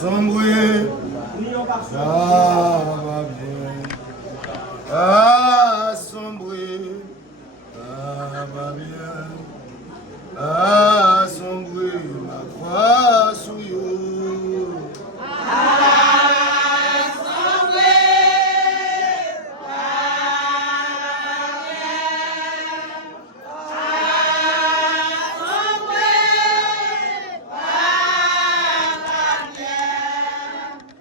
Sans bruit, ça va bien. Ah, sans bruit, ça va bien. Ah, sans bruit, ma croix sous you. Ah, sans bruit, ça va bien. Ah, sans bruit, ça va bien. Ah,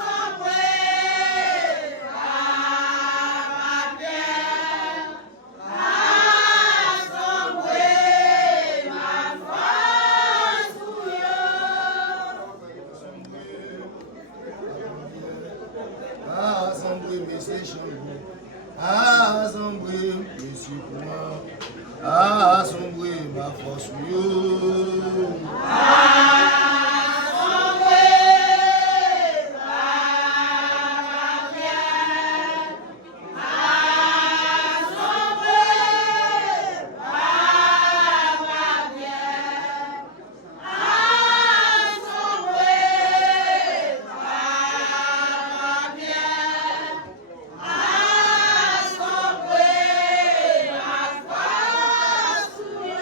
sans bruit, ça va bien. Ah, sans bruit, ma foi souillure. Ah, sans bruit, monsieur Chambou. Ah, sans bruit, monsieur Courant. Ah, sans bruit, ma force sous you. Ah, sans bruit, ça va bien. Ah, sans bruit, ça va bien. Ah, sans bruit, ça va bien. Ah, sans bruit, ma foi souillure.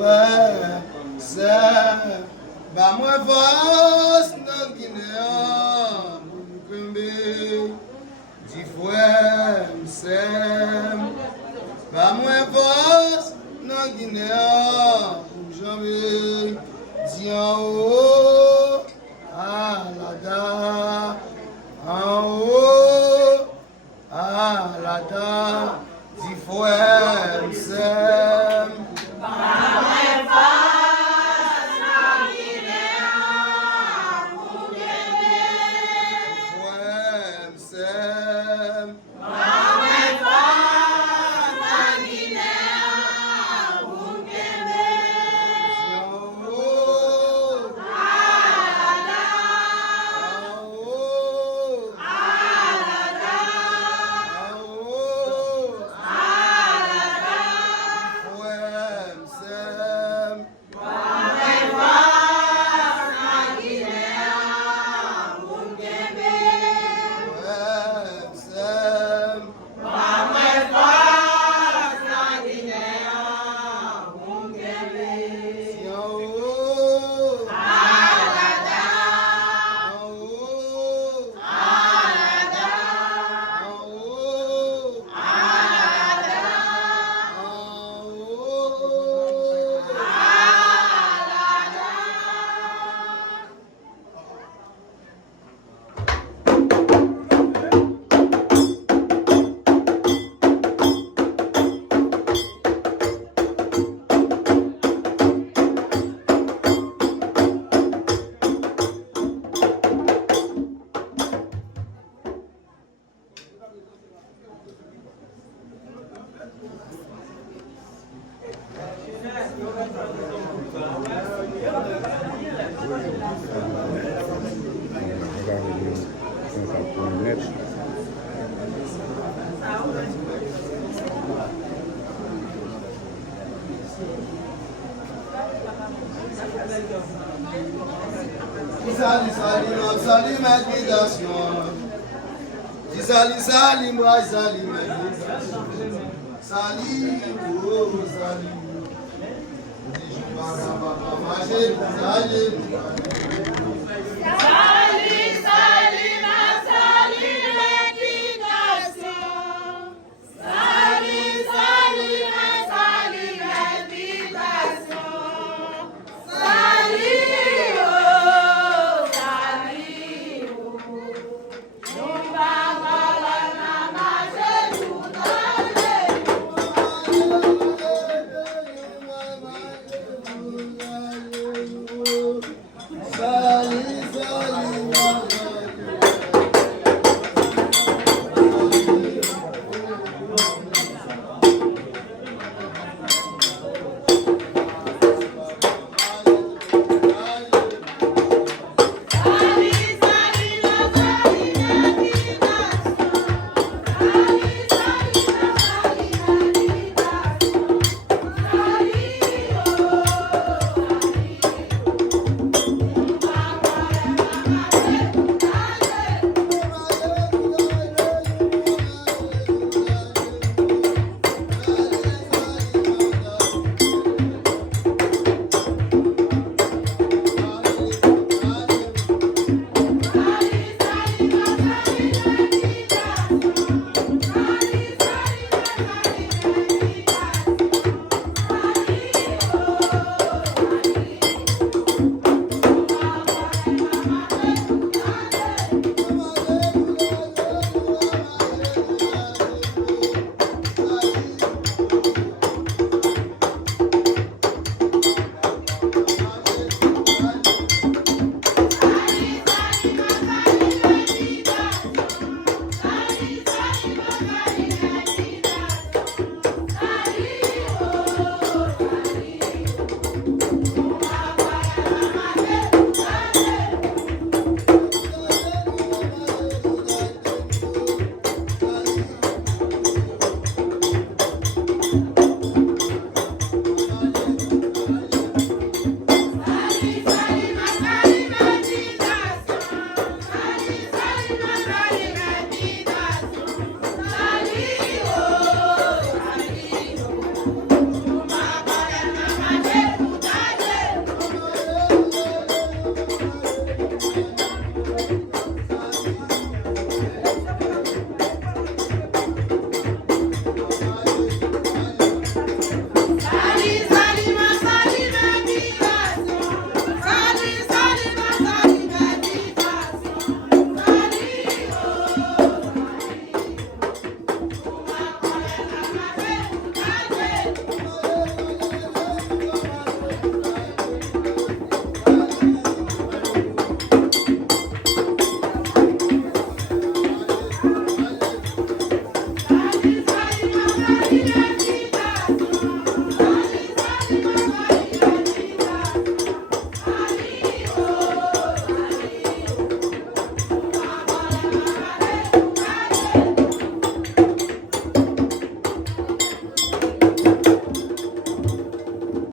Ouais, c'est bah moi force dans Guinée, Mukembe, dit frère, c'est bah moi force dans Guinée, jamais dit en haut, à la da, en haut, à la da, dit frère, c'est Salut, salut, salut, méditation. Salut, salut, moi, salut, méditation. Salut, oh, salut. Je ne vais pas manger, salut.